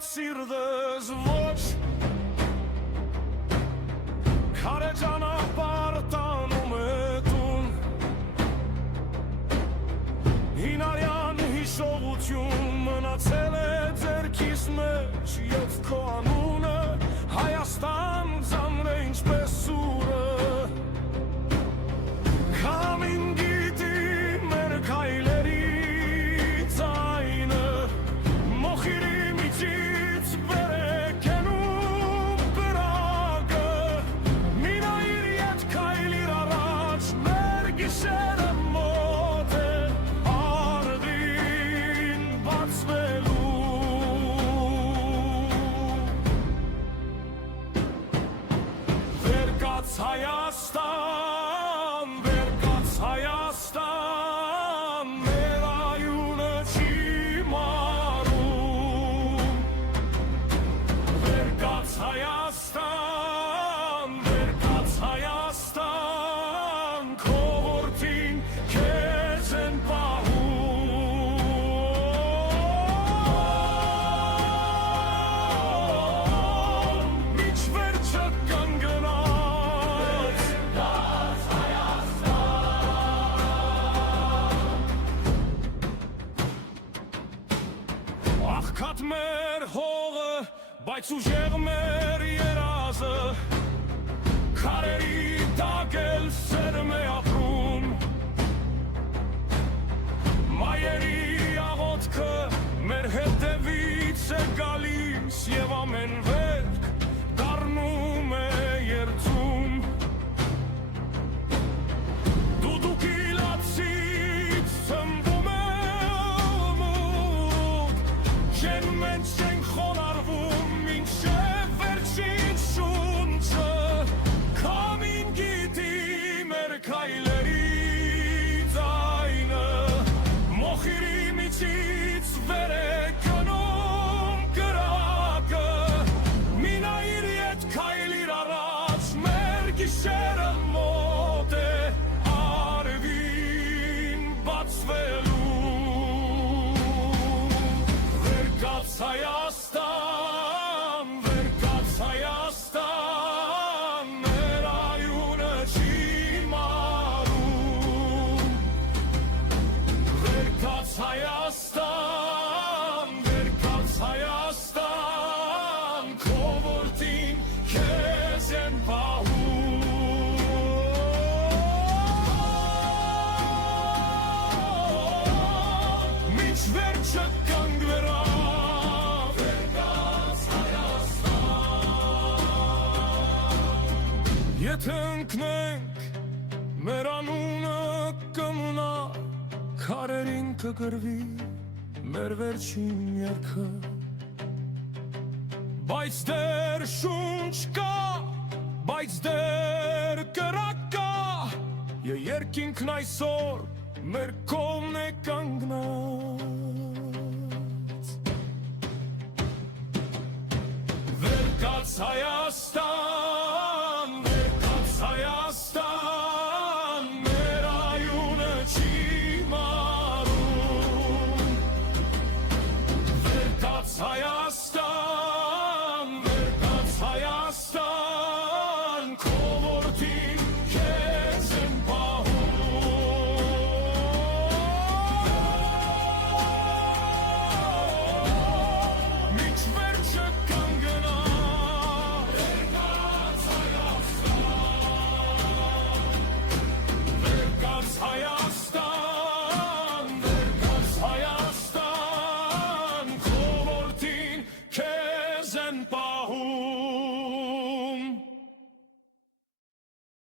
բայց սիրտս ոչ Քարե ճանապարհ տանում է տուն Հինարյան հիշողություն մնացել է ձեռքիս մեջ Եվ քո անունը Հայաստան ծանր է ինչպես սուրը Քամին գիտի մեր քայլերի ձայնը Մոխիրի միջից վեր է կենում կրակը Մինայիր ետ քայլիր առաջ մեր գիշերը մոտ է Արդին բացվելու Վեր կաց Հայաստան Վեր կաց Հայաստան Մեր այունը չի մարում Վեր կաց Հայաստան Վեր կաց Հայաստան Քո որդին քեզ են պահում Միջ վերջը կանգնած Աղքատ մեր հողը, բայց ուժեղ մեր երազը Քարերի տակ էլ սերմ է ապրում Մայերի աղոթքը մեր հետևից է գալիս Եվ ամեն վերք դառնում է երդում Դուդուկի լացից ծնվում է ողմուկ Ջեն մենք չենք խոնարհվում մինչև վերջին շունչը Քամին գիտի մեր քայլերի ձայնը Մոխիրի միջից վեր է կնում կրակը Մինայիր ետ քայլիր առաջ մեր գիշերը մոտ է Արդին բացվելու Վեր կաց Հայաստան Վեր կաց Հայաստան Մեր այունը չի մարում Վեր կաց Հայաստան Վեր կաց Հայաստան Քո որդին քեզ են պահում Միջ վերջը կանգ վերավ Վեր կաց Հայաստան Եթե ընկնենք մեր անունը կմնա Քարերին կգրվի մեր վերջին երգը Բայց դեր շունչ կա, բայց դեր կրակ կա Եվ երկինքն այսօր մեր կողմն է կանգնած Վեր կաց Հայաստան